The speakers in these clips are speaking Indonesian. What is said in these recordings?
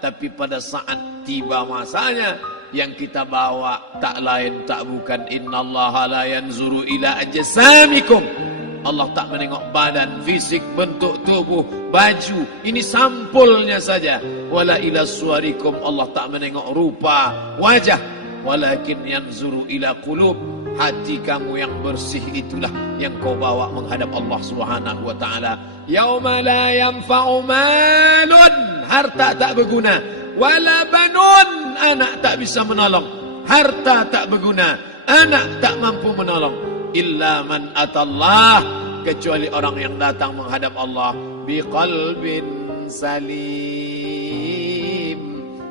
Tapi pada saat tiba masanya, yang kita bawa tak lain tak bukan innallaha la yanzuru ila ajsamikum. Allah tak menengok badan, fisik, bentuk tubuh, baju. Ini sampulnya saja. Wala ila suwarikum. Allah tak menengok rupa, wajah. Walakin yanzuru ila qulub. Hati kamu yang bersih itulah yang kau bawa menghadap Allah Subhanahu wa taala. Yauma la yanfa'u malun, harta tak berguna, wala banun, anak tak bisa menolong. Harta tak berguna, anak tak mampu menolong. Illa man atallah, kecuali orang yang datang menghadap Allah biqalbin salim,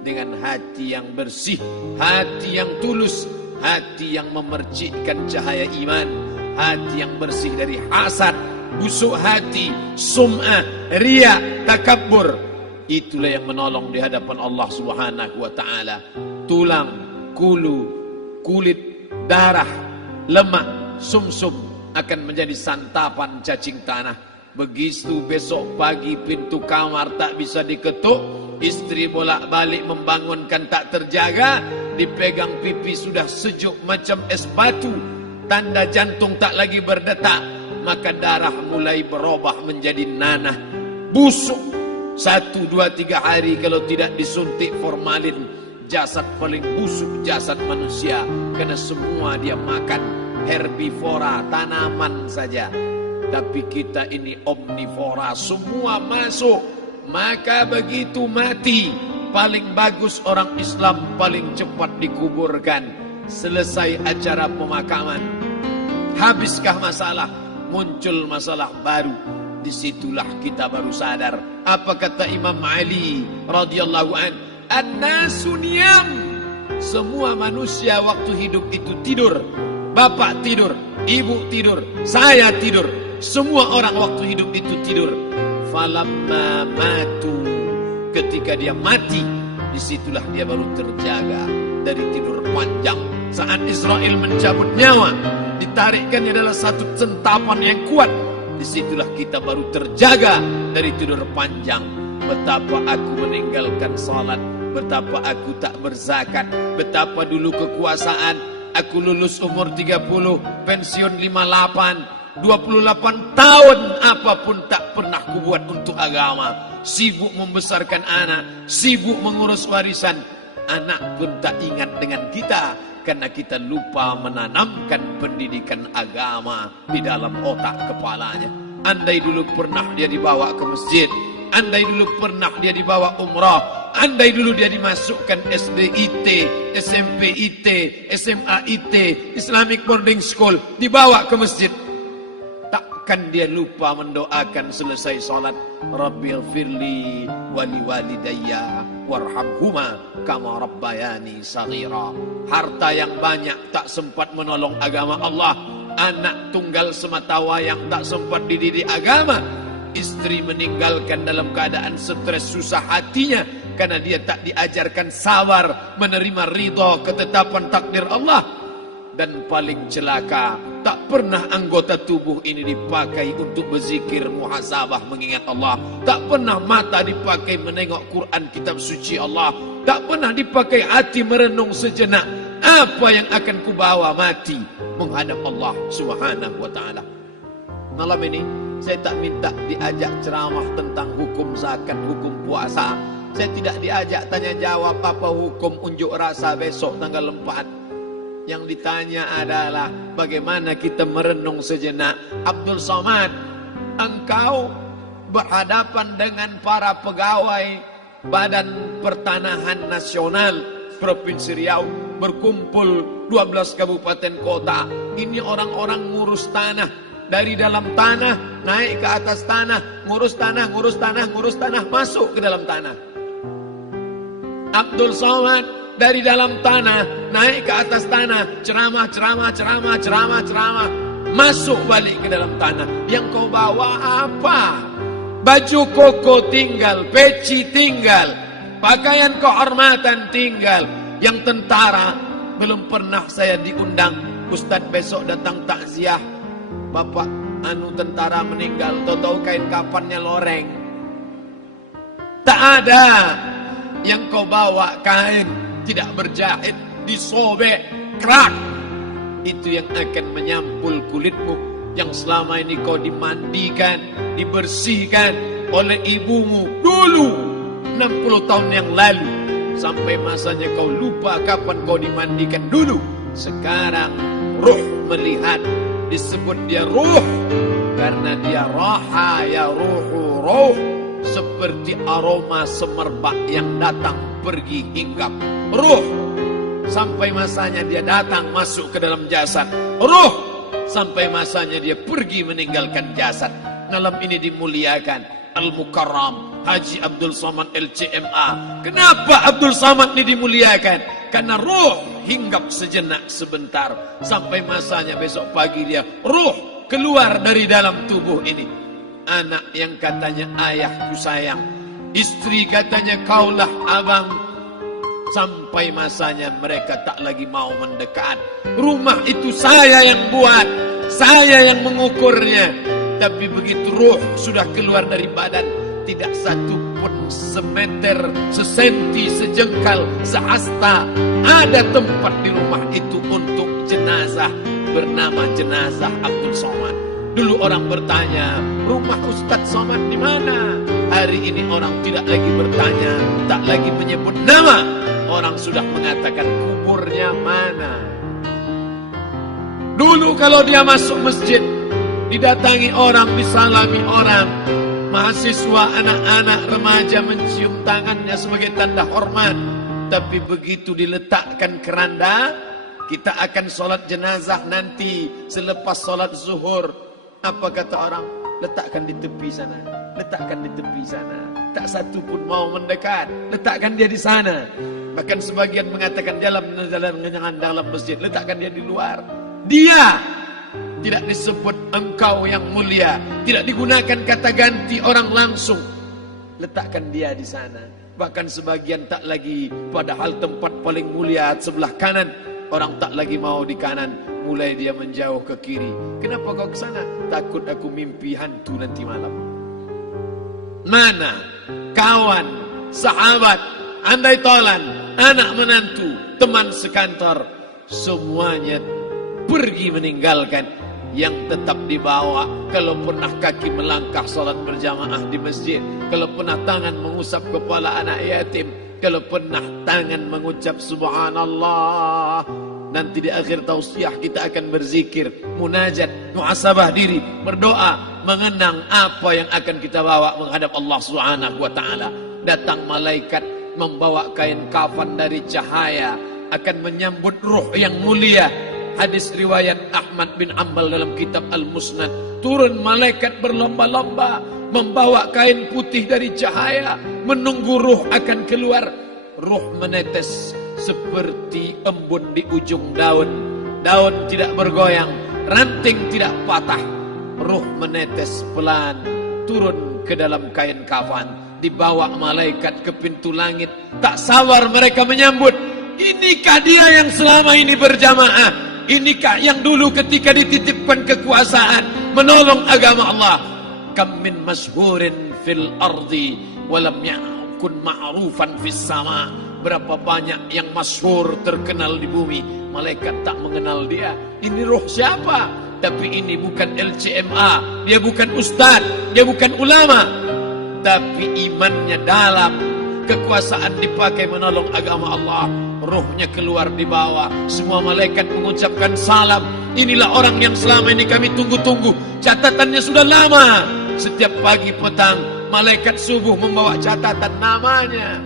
dengan hati yang bersih, hati yang tulus, hati yang memercikkan cahaya iman, hati yang bersih dari hasad, busuk hati, sum'ah, riya, takabbur. Itulah yang menolong di hadapan Allah Subhanahu wa taala. Tulang, kulu, kulit, darah, lemak, sumsum akan menjadi santapan cacing tanah. Begitu besok pagi pintu kamar tak bisa diketuk, istri bolak-balik membangunkan tak terjaga, dipegang pipi sudah sejuk macam es batu, tanda jantung tak lagi berdetak, maka darah mulai berubah menjadi nanah, busuk. 1, 2, 3 hari kalau tidak disuntik formalin, jasad paling busuk jasad manusia, karena semua dia makan herbivora, tanaman saja. Tapi kita ini omnivora, semua masuk. Maka begitu mati, paling bagus orang Islam paling cepat dikuburkan. Selesai acara pemakaman, habiskah masalah, muncul masalah baru. Disitulah kita baru sadar. Apa kata Imam Ali radhiyallahu an? An-nasu niyam. Semua manusia waktu hidup itu tidur. Bapak tidur, ibu tidur, saya tidur. Semua orang waktu hidup itu tidur. Falamma matu, ketika dia mati, disitulah dia baru terjaga dari tidur panjang. Saat Israel mencabut nyawa, ditarikkannya adalah satu centapan yang kuat. Disitulah kita baru terjaga dari tidur panjang. Betapa aku meninggalkan salat, betapa aku tak berzakat, betapa dulu kekuasaan. Aku lulus umur 30, pensiun 58, 28 tahun apapun tak pernah kubuat untuk agama. Sibuk membesarkan anak, sibuk mengurus warisan. Anak pun tak ingat dengan kita, karena kita lupa menanamkan pendidikan agama di dalam otak kepalanya. Andai dulu pernah dia dibawa ke masjid, andai dulu pernah dia dibawa umrah, andai dulu dia dimasukkan SD IT, SMP IT, SMA IT, Islamic Boarding School, dibawa ke masjid, takkan dia lupa mendoakan selesai sholat, Rabbighfirli wali walidayya warhamhuma kama rabbayani saghira. Harta yang banyak tak sempat menolong agama Allah. Anak tunggal semata wayang tak sempat dididik agama. Istri meninggalkan dalam keadaan stres susah hatinya, karena dia tak diajarkan sabar menerima ridha ketetapan takdir Allah. Dan paling celaka, tak pernah anggota tubuh ini dipakai untuk berzikir, muhasabah, mengingat Allah. Tak pernah mata dipakai menengok Quran, kitab suci Allah. Tak pernah dipakai hati merenung sejenak, apa yang akan kubawa mati menghadap Allah Subhanahu wa ta'ala. Malam ini saya tak minta diajak ceramah tentang hukum zakat, hukum puasa. Saya tidak diajak tanya jawab apa hukum unjuk rasa besok tanggal 4. Yang ditanya adalah bagaimana kita merenung sejenak. Abdul Somad, engkau berhadapan dengan para pegawai Badan Pertanahan Nasional Provinsi Riau, berkumpul 12 kabupaten kota. Ini orang-orang ngurus tanah, dari dalam tanah naik ke atas tanah, ngurus tanah, ngurus tanah, ngurus tanah, masuk ke dalam tanah. Abdul Somad dari dalam tanah naik ke atas tanah, ceramah, ceramah, ceramah, ceramah, ceramah, masuk balik ke dalam tanah. Yang kau bawa apa? Baju koko tinggal, peci tinggal, pakaian kehormatan tinggal. Yang tentara belum pernah saya diundang. Ustadz besok datang takziah, bapak tentara meninggal, tahu-tahu kain kafannya loreng. Tak ada. yang kau bawa kain tidak berjahit, disobek, kerak. Itu yang akan menyampul kulitmu yang selama ini kau dimandikan, dibersihkan oleh ibumu dulu 60 tahun yang lalu. Sampai masanya kau lupa kapan kau dimandikan dulu. Sekarang ruh melihat, disebut dia ruh karena dia raha ya ruhu ruh, seperti aroma semerbak yang datang pergi hinggap. Ruh sampai masanya dia datang masuk ke dalam jasad. Ruh sampai masanya dia pergi meninggalkan jasad. Malam ini dimuliakan Al-Mukarram Haji Abdul Somad LCMA. Kenapa Abdul Somad ini dimuliakan? Karena ruh hinggap sejenak sebentar, sampai masanya besok pagi dia ruh keluar dari dalam tubuh ini. Anak yang katanya ayahku sayang, istri katanya kaulah abang, sampai masanya mereka tak lagi mau mendekat. Rumah itu saya yang buat, saya yang mengukurnya. Tapi begitu ruh sudah keluar dari badan, tidak satu pun semeter, sesenti, sejengkal, sehasta ada tempat di rumah itu untuk jenazah bernama jenazah Abdul Somad. Dulu orang bertanya, rumah Ustadz Somad di mana? Hari ini orang tidak lagi bertanya, tak lagi menyebut nama. Orang sudah mengatakan kuburnya mana. Dulu kalau dia masuk masjid, didatangi orang, disalami orang, mahasiswa, anak-anak, remaja mencium tangannya sebagai tanda hormat. Tapi begitu diletakkan keranda, kita akan sholat jenazah nanti selepas sholat zuhur. Apa kata orang? Letakkan di tepi sana, letakkan di tepi sana. Tak satu pun mau mendekat, letakkan dia di sana. Bahkan sebagian mengatakan dalam masjid, letakkan dia di luar. Dia tidak disebut engkau yang mulia, tidak digunakan kata ganti orang langsung. Letakkan dia di sana. Bahkan sebagian tak lagi, padahal tempat paling mulia sebelah kanan, orang tak lagi mau di kanan, mulai dia menjauh ke kiri. Kenapa kau ke sana? Takut aku mimpi hantu nanti malam. Mana kawan, sahabat, andai tolan, anak menantu, teman sekantor, semuanya pergi meninggalkan. Yang tetap dibawa, kalau pernah kaki melangkah salat berjamaah di masjid, kalau pernah tangan mengusap kepala anak yatim, kalau pernah tangan mengucap subhanallah. Nanti di akhir tausiah kita akan berzikir, munajat, muhasabah diri, berdoa, mengenang apa yang akan kita bawa menghadap Allah Subhanahu wa taala. Datang malaikat membawa kain kafan dari cahaya, akan menyambut ruh yang mulia. Hadis riwayat Ahmad bin Ambal dalam kitab Al-Musnad. Turun malaikat berlomba-lomba membawa kain putih dari cahaya, menunggu ruh akan keluar. Ruh menetes seperti embun di ujung daun. Daun tidak bergoyang, ranting tidak patah. Ruh menetes pelan, turun ke dalam kain kafan, dibawa malaikat ke pintu langit. Tak sabar mereka menyambut. Inikah dia yang selama ini berjamaah? Inikah yang dulu ketika dititipkan kekuasaan menolong agama Allah? Kam min masyhurin fil ardi walam yakun ma'rufan fis sama. Berapa banyak yang masyhur terkenal di bumi, malaikat tak mengenal dia. Ini roh siapa? Tapi ini bukan LCMA, dia bukan ustaz, dia bukan ulama, tapi imannya dalam. Kekuasaan dipakai menolong agama Allah, ruhnya keluar di bawah. Semua malaikat mengucapkan salam. Inilah orang yang selama ini kami tunggu-tunggu. Catatannya sudah lama. Setiap pagi petang, malaikat subuh membawa catatan namanya,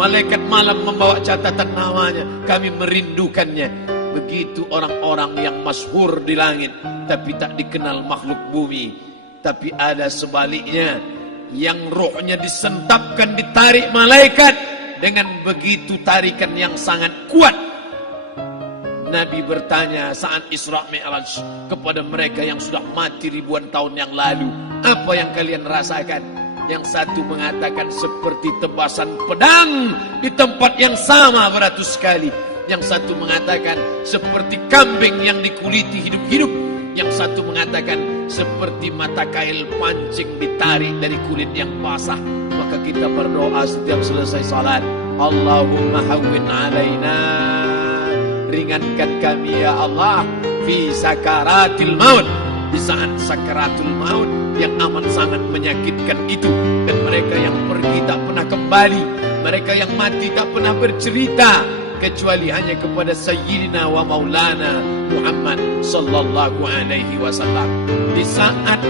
malaikat malam membawa catatan namanya. Kami merindukannya. Begitu orang-orang yang masyhur di langit, tapi tak dikenal makhluk bumi. Tapi ada sebaliknya, yang rohnya disentapkan, ditarik malaikat dengan begitu tarikan yang sangat kuat. Nabi bertanya saat Isra Mi'raj kepada mereka yang sudah mati ribuan tahun yang lalu, apa yang kalian rasakan? Yang satu mengatakan seperti tebasan pedang di tempat yang sama beratus kali. Yang satu mengatakan seperti kambing yang dikuliti hidup-hidup. Yang satu mengatakan seperti mata kail pancing ditarik dari kulit yang basah. Maka kita berdoa setiap selesai salat, Allahumma hawwin alaina, ringankan kami ya Allah, fi sakaratil maut, di saat sakaratul maut yang amat sangat menyakitkan itu. Dan mereka yang pergi tak pernah kembali, mereka yang mati tak pernah bercerita kecuali hanya kepada Sayyidina wa Maulana Muhammad sallallahu alaihi wasallam. Di saat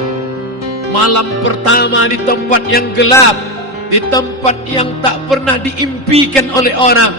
malam pertama di tempat yang gelap, di tempat yang tak pernah diimpikan oleh orang,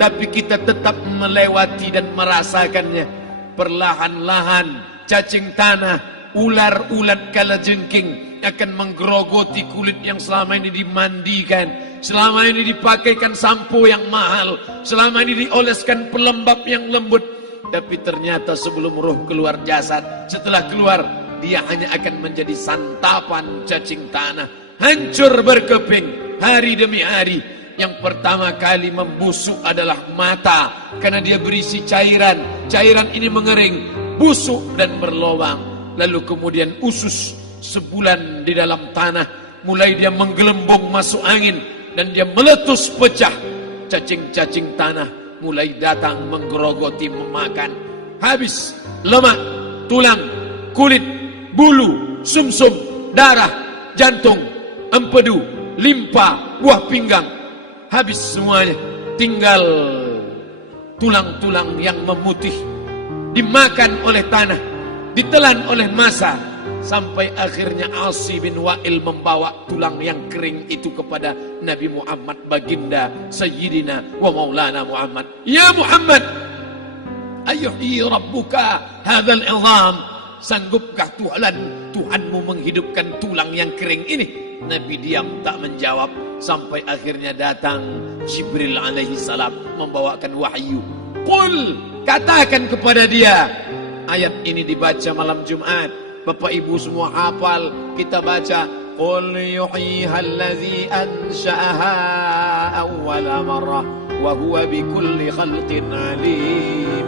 tapi kita tetap melewati dan merasakannya. Perlahan-lahan cacing tanah, ular-ulat kalajengking akan menggerogoti kulit yang selama ini dimandikan, selama ini dipakaikan sampo yang mahal, selama ini dioleskan pelembab yang lembut. Tapi ternyata sebelum roh keluar jasad, setelah keluar, dia hanya akan menjadi santapan cacing tanah. Hancur berkeping hari demi hari. Yang pertama kali membusuk adalah mata, karena dia berisi cairan. Cairan ini mengering, busuk dan berlubang. Lalu kemudian usus sebulan di dalam tanah, mulai dia menggelembung masuk angin dan dia meletus pecah. Cacing-cacing tanah mulai datang menggerogoti, memakan. Habis lemak, tulang, kulit, bulu, sumsum, darah, jantung, empedu, limpa, buah pinggang. Habis semuanya, tinggal tulang-tulang yang memutih, dimakan oleh tanah, ditelan oleh massa, sampai akhirnya Asi bin Wa'il membawa tulang yang kering itu kepada Nabi Muhammad, baginda Sayyidina wa Maulana Muhammad. Ya Muhammad, ayuhyi rabbuka hadzal izam, sanggupkah Tuhanmu menghidupkan tulang yang kering ini? Nabi diam tak menjawab, sampai akhirnya datang Jibril alaihi salam membawakan wahyu. Qul, katakan kepada dia. Ayat ini dibaca malam Jumat. Bapak Ibu semua hafal, kita baca. Qul yuhyiha allazi ansha'aha awwala marrah wa huwa bikulli khalqin alim.